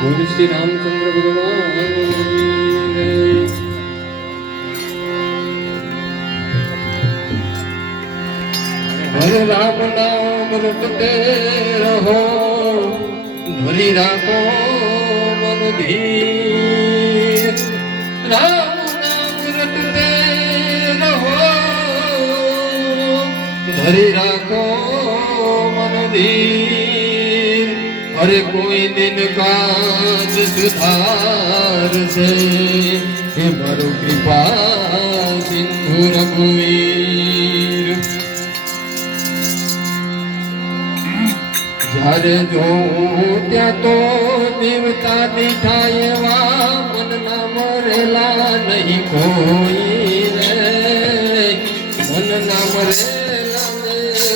બોલ શ્રી રામચંદ્ર ભગવાન હરે રામ નામ રટતે રહો ધરી રાખો મન ધીર રામ નામ રટતે રહો ધરી રાખો મન ધીર अरे कोई दिन काज सुधार से हे मारो कृपा सिंधु रघुवीर જ્યારે જો ત્યાં તો દેવતા દીઠા એવા મનના મરેલા નહીં કોઈ રે મનના મરેલા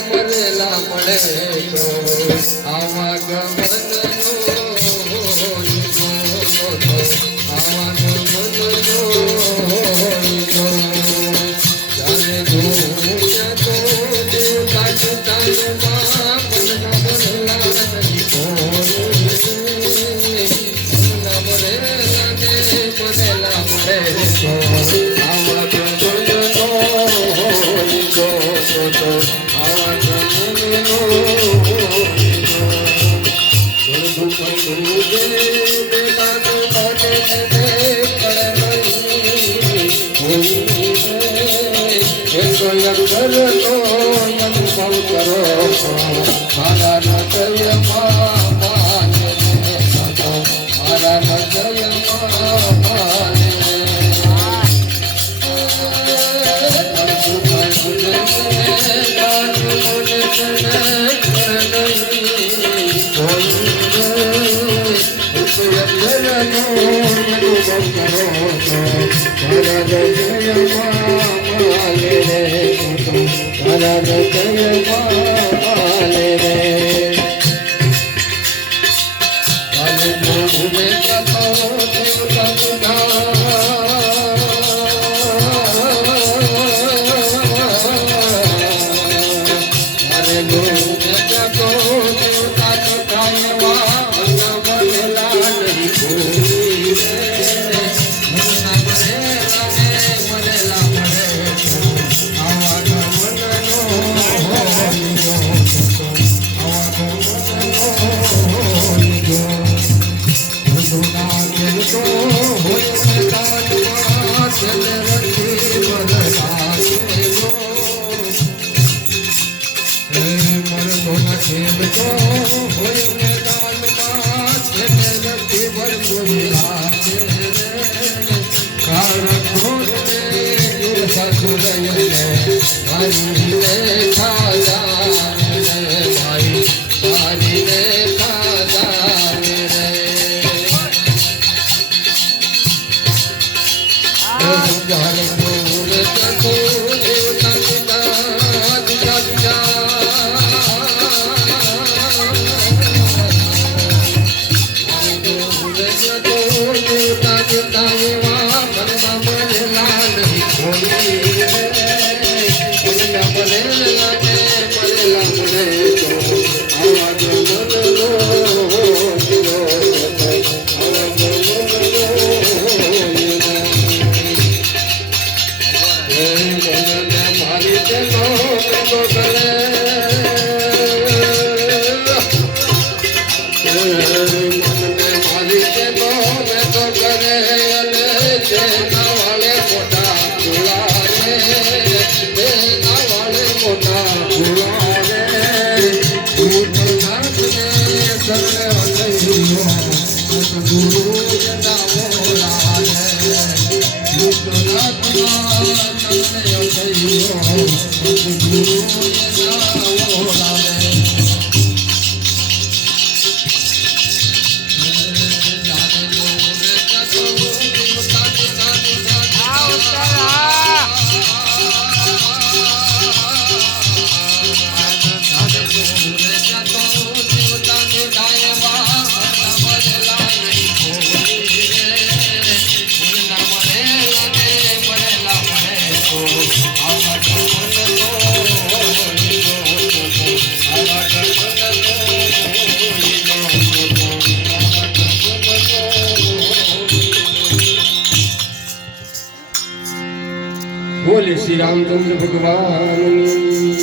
મરેલા મળે તો આવા ગમે બોલે શ્રી રામચંદ્ર ભગવાનની